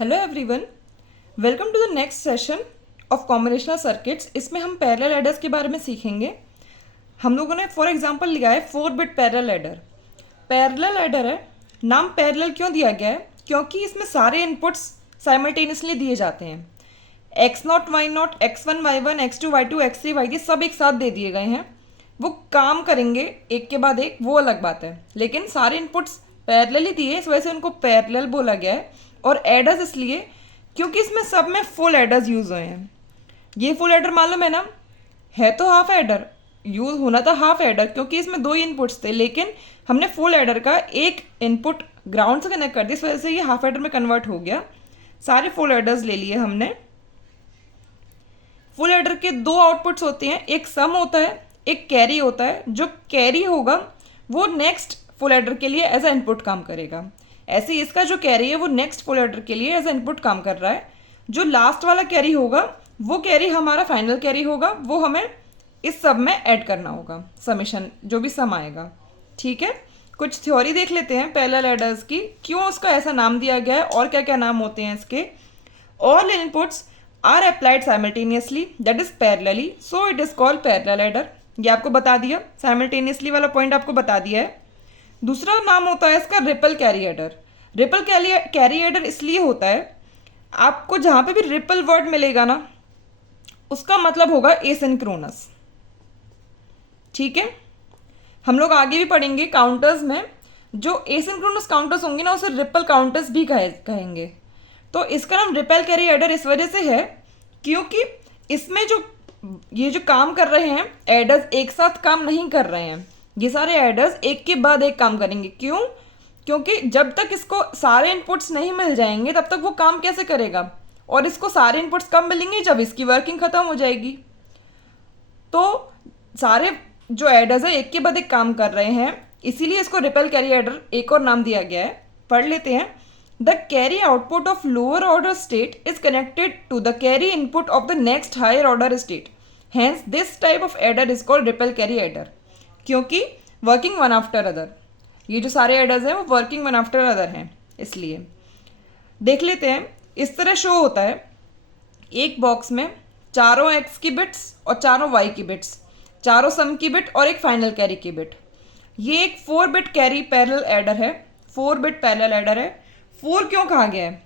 Hello everyone, welcome to the next session of combinational circuits. इसमें हम parallel aiders के बारे में सीखेंगे। हम लोगों ने फॉर एग्जांपल लिया है 4 bit parallel adder. Parallel adder है, नाम पैरेलल क्यों दिया गया है? क्योंकि इसमें सारे इनपुट्स साइमल्टेनियसली दिए जाते हैं। x0 y0 x1 y1 x2 y2 x3 y3 सब एक साथ दे दिए गए हैं। वो काम करेंगे एक के बाद एक, वो अलग बात है, लेकिन सारे इनपुट्स पैरेलल ही दिए, इस वजह से उनको पैरेलल बोला गया है। और एडर्स इसलिए क्योंकि इसमें सब में फुल एडर्स यूज़ हुए हैं। ये फुल एडर मालूम है ना, है तो हाफ एडर, यूज़ होना था हाफ एडर क्योंकि इसमें 2 इनपुट्स थे, लेकिन हमने फुल एडर का एक इनपुट ग्राउंड से कनेक्ट कर दिया, इस वजह से ये हाफ एडर में कन्वर्ट हो गया। सारे फुल एडर्स ले लिए हमने। फुल एडर के 2 आउटपुट्स होते हैं, एक सम होता है, एक कैरी होता है। जो कैरी होगा वो नेक्स्ट फुल एडर के लिए एज अ इनपुट काम करेगा। ऐसे ही इसका जो कैरी है वो नेक्स्ट फुल एडर के लिए एज अ इनपुट काम कर रहा है। जो लास्ट वाला कैरी होगा वो कैरी हमारा फाइनल कैरी होगा, वो हमें इस सब में ऐड करना होगा, समेशन जो भी सम आएगा। ठीक है, कुछ थ्योरी देख लेते हैं पैरेलल एडर्स की, क्यों उसका ऐसा नाम दिया गया है और क्या क्या नाम होते हैं इसके। All inputs are applied simultaneously that is parallelly, so it is called parallel adder. ये आपको बता दिया, साइमल्टेनियसली वाला पॉइंट आपको बता दिया है। दूसरा नाम होता है इसका ripple carry adder. Ripple carry adder इसलिए होता है, आपको जहाँ पे भी रिपल वर्ड मिलेगा ना उसका मतलब होगा एसिंक्रोनस। ठीक है, हम लोग आगे भी पढ़ेंगे काउंटर्स में, जो एसिंक्रोनस काउंटर्स होंगे ना उसे रिपल काउंटर्स भी कहेंगे। तो इसका नाम रिपल कैरी एडर इस वजह से है क्योंकि इसमें जो ये जो काम कर रहे हैं एडर्स एक साथ काम नहीं कर रहे हैं, ये सारे एडर्स एक के बाद एक काम करेंगे। क्यों? क्योंकि जब तक इसको सारे इनपुट्स नहीं मिल जाएंगे तब तक वो काम कैसे करेगा, और इसको सारे इनपुट्स कब मिलेंगे? जब इसकी वर्किंग खत्म हो जाएगी। तो सारे जो एडर्स है एक के बाद एक काम कर रहे हैं, इसीलिए इसको रिपल कैरी एडर एक और नाम दिया गया है। पढ़ लेते हैं। The carry output of lower order state is connected to the carry input of the next higher order state, hence this type of adder is called ripple carry adder. क्योंकि वर्किंग वन आफ्टर अदर, ये जो सारे aiders हैं वो working one after other हैं, इसलिए। देख लेते हैं, इस तरह शो होता है। एक बॉक्स में चारों एक्स की बिट्स और चारों वाई की बिट्स, चारों सम की बिट और एक फाइनल कैरी की बिट। ये एक 4 बिट कैरी पैरेलल एडर है, 4 बिट पैरेलल एडर है। 4 क्यों कहा गया है?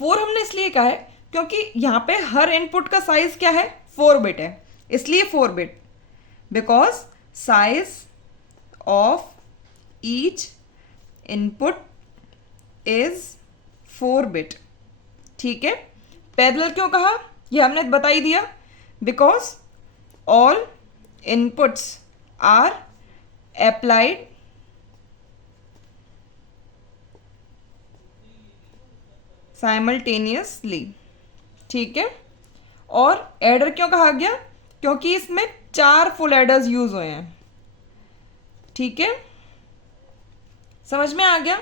4 हमने इसलिए कहा है क्योंकि यहाँ पे हर इनपुट का साइज क्या है? 4 बिट है, इसलिए 4 bit. Because size of each input is 4 bit. ठीक है, पैरेलल क्यों कहा ये हमने बता ही दिया। Because all inputs are applied simultaneously. ठीक है, और एडर क्यों कहा गया? क्योंकि इसमें 4 फुल एडर्स यूज हुए हैं। ठीक है, समझ में आ गया।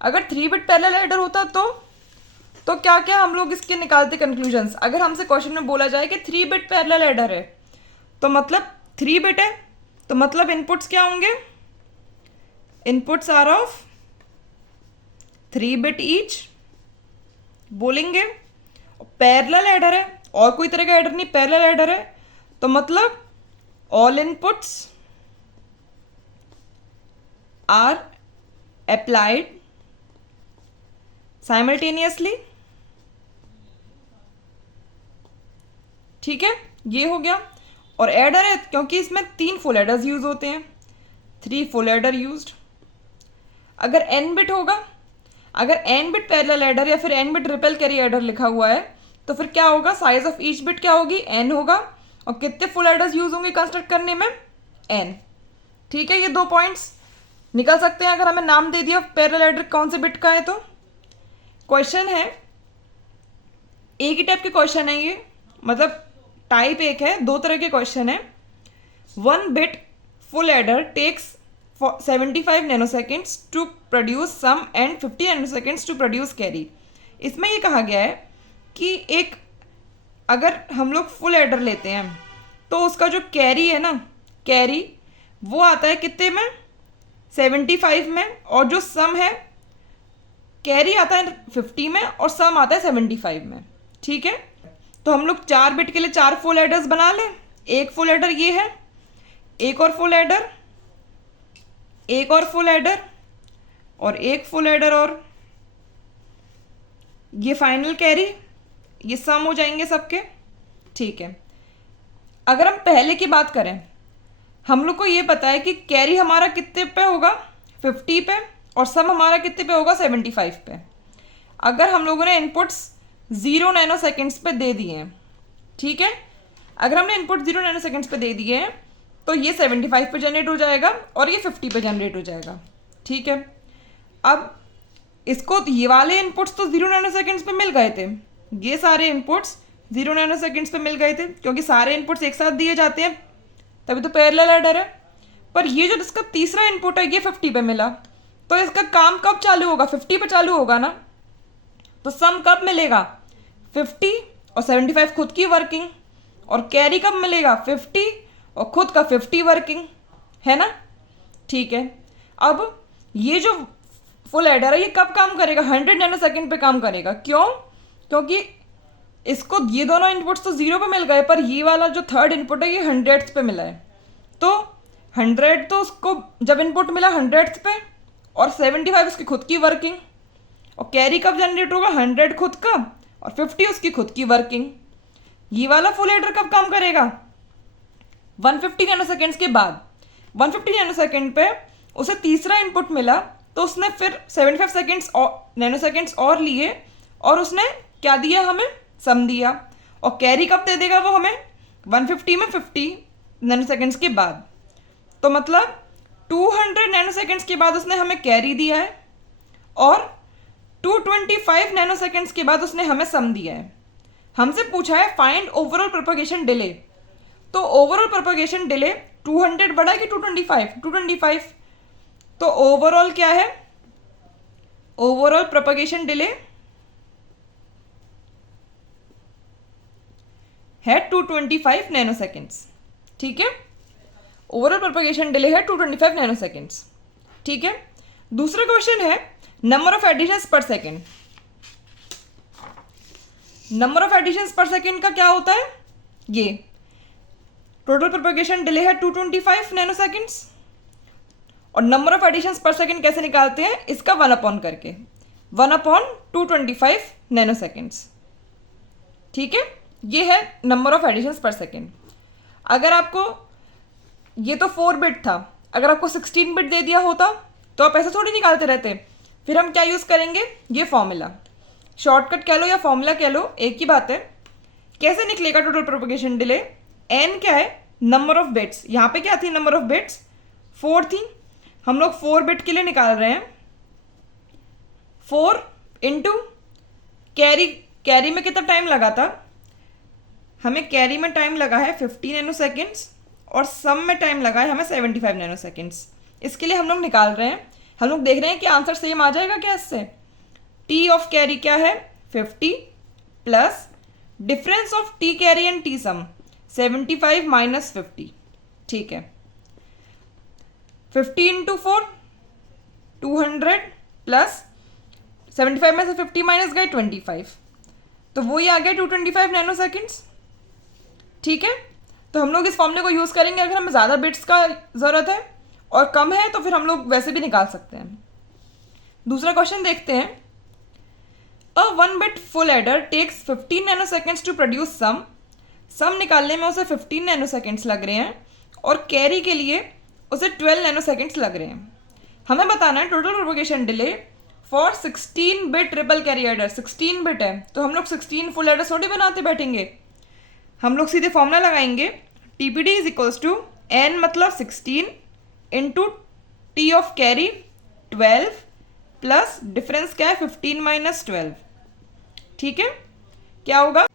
अगर 3 बिट पैरेलल एडर होता तो क्या क्या हम लोग इसके निकालते कंक्लूजन्स। अगर हमसे क्वेश्चन में बोला जाए कि 3 बिट पैरेलल एडर है तो मतलब 3 बिट है, तो मतलब इनपुट्स क्या होंगे? Inputs are of 3 bit each बोलेंगे। पैरेलल एडर है और कोई तरह का एडर नहीं, पैरेलल एडर है, तो मतलब all inputs are applied simultaneously. ठीक है, ये हो गया। और एडर है क्योंकि इसमें 3 फुल एडर्स यूज होते हैं, 3 फुल एडर यूज्ड। अगर n बिट होगा, अगर n बिट पैरेलल एडर या फिर n bit ripple carry adder लिखा हुआ है तो फिर क्या होगा? साइज ऑफ ईच बिट क्या होगी? n होगा। और कितने फुल एडर्स यूज होंगे कंस्ट्रक्ट करने में? n। ठीक है, ये 2 पॉइंट्स निकल सकते हैं अगर हमें नाम दे दिया पैरेलल एडर कौन से बिट का है तो। क्वेश्चन है, एक ही टाइप के क्वेश्चन है ये, मतलब टाइप एक है, 2 तरह के क्वेश्चन है। 1 bit full adder takes 75 nanoseconds to produce sum and 50 nanoseconds to produce carry. इसमें ये कहा गया है कि एक अगर हम लोग फुल एडर लेते हैं तो उसका जो कैरी है ना, कैरी वो आता है कितने में? 75 में, और जो सम है कैरी आता है 50 में और सम आता है 75 में। ठीक है, तो हम लोग 4 बिट के लिए 4 फुल एडर्स बना लें। एक फुल एडर ये है, एक और फुल एडर, एक और फुल एडर और एक फुल एडर, और ये फाइनल कैरी, ये सम हो जाएंगे सबके। ठीक है, अगर हम पहले की बात करें, हम लोग को ये पता है कि कैरी हमारा कितने पे होगा, 50 पे, और सम हमारा कितने पे होगा, 75 पे। अगर हम लोगों ने इनपुट्स 0 नैनो सेकेंड्स पे दे दिए हैं, ठीक है, अगर हमने इनपुट 0 नैनो सेकेंड्स पे दे दिए हैं तो ये 75 पे जनरेट हो जाएगा और ये 50 पे जनरेट हो जाएगा। ठीक है, अब इसको ये वाले इनपुट्स तो 0 नैनो सेकेंड्स पे मिल गए थे, ये सारे इनपुट्स 0 नैनो सेकेंड्स पे मिल गए थे क्योंकि सारे इनपुट्स एक साथ दिए जाते हैं, तभी तो पैरेलल एडर है। पर ये जो इसका तीसरा इनपुट है ये 50 पे मिला, तो इसका काम कब चालू होगा, 50 पे चालू होगा ना। तो सम कब मिलेगा, 50 और 75 खुद की वर्किंग, और कैरी कब मिलेगा, 50 और खुद का 50 वर्किंग, है ना। ठीक है, अब ये जो फुल एडर है ये कब काम करेगा, 100 नैनो सेकेंड पे काम करेगा। क्यों, क्योंकि इसको ये दोनों इनपुट्स तो 0 पे मिल गए, पर ये वाला जो थर्ड इनपुट है ये 100th पे मिला है। तो 100 तो उसको जब इनपुट मिला 100th पे, और 75 उसकी खुद की वर्किंग, और कैरी कब जनरेट होगा, 100 खुद का और 50 उसकी खुद की वर्किंग। ये वाला फुल एडर कब काम करेगा, 150 नैनो सेकेंड्स के बाद। 150 नैनो सेकेंड पे उसे तीसरा इनपुट मिला, तो उसने फिर 75 सेकेंड्स और नैनो सेकेंड्स और लिए, और उसने क्या दिया, हमें सम दिया। और कैरी कब दे देगा वो हमें, 150 में 50 नैनो सेकेंड्स के बाद। तो मतलब 200 नैनो सेकेंड्स के बाद उसने हमें कैरी दिया है, और 225 नैनो सेकेंड्स के बाद उसने हमें सम दिया है। हमसे पूछा है फाइंड ओवरऑल प्रोपगेशन डिले, तो ओवरऑल प्रोपगेशन डिले 200 बड़ा कि 225, 225। तो ओवरऑल क्या है, ओवरऑल प्रोपगेशन डिले है 225 नैनो सेकेंड्स। ठीक है, ओवरऑल प्रोपगेशन डिले है 225 नैनो सेकेंड्स। ठीक है, दूसरा क्वेश्चन है नंबर ऑफ एडिशंस पर सेकेंड। नंबर ऑफ एडिशंस पर सेकेंड का क्या होता है, ये टोटल प्रोपगेशन डिले है 225 नैनो सेकेंड्स, और नंबर ऑफ एडिशंस पर सेकेंड कैसे निकालते हैं, इसका 1 करके, 1/225 नैनो सेकेंड्स। ठीक है, ये है नंबर ऑफ एडिशंस पर सेकेंड। अगर आपको ये तो 4 बिट था, अगर आपको 16 बिट दे दिया होता तो आप ऐसे थोड़ी निकालते रहते। फिर हम क्या यूज़ करेंगे, ये फॉर्मूला, शॉर्टकट कह लो या फॉर्मूला कह लो, एक ही बात है। कैसे निकलेगा टोटल प्रोपगेशन डिले, एन क्या है, नंबर ऑफ बिट्स, यहाँ पे क्या थी, नंबर ऑफ बिट्स 4 थी, हम लोग 4 बिट के लिए निकाल रहे हैं। 4 इंटू कैरी, कैरी में कितना टाइम लगा था, हमें कैरी में टाइम लगा है 50 नैनो सेकेंड्स, और सम में टाइम लगा है हमें 75 नैनो सेकेंड्स। इसके लिए हम लोग निकाल रहे हैं, हम लोग देख रहे हैं कि आंसर सेम आ जाएगा क्या इससे। टी ऑफ कैरी क्या है, 50 plus difference of T carry and T sum 75 minus 50। ठीक है, 50 इंटू 4 200 प्लस 75 में से 50 माइनस गए 25, तो वो ही आ गया 225 नैनो सेकेंड्स। ठीक है, तो हम लोग इस फॉर्मूले को यूज़ करेंगे अगर हमें ज़्यादा बिट्स का ज़रूरत है, और कम है तो फिर हम लोग वैसे भी निकाल सकते हैं। दूसरा क्वेश्चन देखते हैं। A 1 bit full adder takes 15 nano seconds to produce sum. Sum निकालने में उसे 15 नैनो सेकेंड्स लग रहे हैं, और कैरी के लिए उसे 12 नैनो सेकेंड्स लग रहे हैं। हमें बताना है total propagation delay for 16 bit triple carry adder. 16 bit है तो हम लोग 16 फुल एडर थोड़ी बनाते बैठेंगे, हम लोग सीधे फॉर्मूला लगाएंगे, TPD is equals to N मतलब 16 into T of carry 12 plus difference क्या है 15 माइनस 12। ठीक है, क्या होगा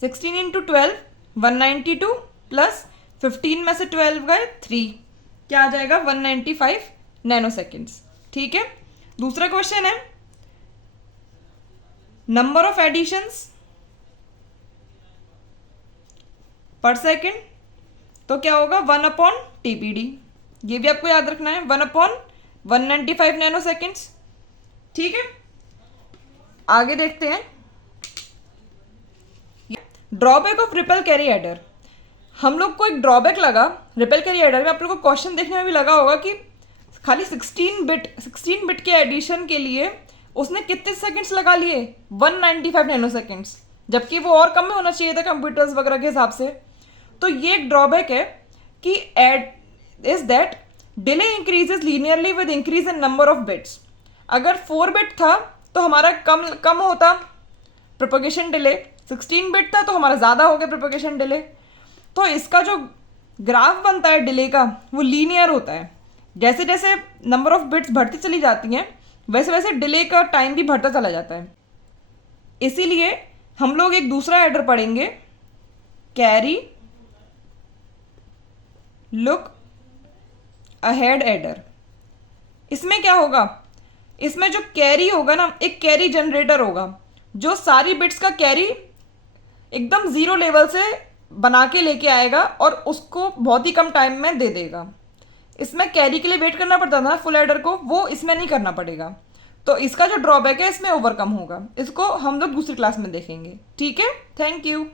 16 इंटू 12 192 प्लस 15 में से 12 गए 3, क्या आ जाएगा 195 नैनो सेकेंड्स। ठीक है, दूसरा क्वेश्चन है नंबर ऑफ एडिशंस पर सेकेंड, तो क्या होगा 1/TPD, ये भी आपको याद रखना है, 1/195 नैनो सेकेंड्स। ठीक है, आगे देखते हैं, drawback of ripple carry adder. हम लोग को एक ड्रॉबैक लगा रिपल कैरी एडर में, आप लोग को क्वेश्चन देखने में भी लगा होगा कि खाली 16 बिट के एडिशन के लिए उसने कितने सेकंड्स लगा लिए, 195 नैनो सेकंड्स, जबकि वो और कम में होना चाहिए था कंप्यूटर्स वगैरह के हिसाब से। तो ये एक ड्रॉबैक है कि add is that delay increases linearly with increase in number of bits. अगर 4 बिट था तो हमारा कम होता प्रोपगेशन डिले, 16 बिट था तो हमारा ज़्यादा हो गया प्रोपगेशन डिले। तो इसका जो ग्राफ बनता है डिले का वो लीनियर होता है, जैसे जैसे नंबर ऑफ बिट्स बढ़ती चली जाती हैं वैसे वैसे डिले का टाइम भी बढ़ता चला जाता है। इसीलिए हम लोग एक दूसरा एडर पढ़ेंगे, कैरी लुक अहेड एडर। इसमें क्या होगा, इसमें जो कैरी होगा ना, एक कैरी जनरेटर होगा जो सारी बिट्स का कैरी एकदम जीरो लेवल से बना के लेके आएगा और उसको बहुत ही कम टाइम में दे देगा। इसमें कैरी के लिए वेट करना पड़ता था फुल एडर को, वो इसमें नहीं करना पड़ेगा। तो इसका जो ड्रॉबैक है इसमें ओवरकम होगा। इसको हम लोग दूसरी क्लास में देखेंगे। ठीक है, थैंक यू।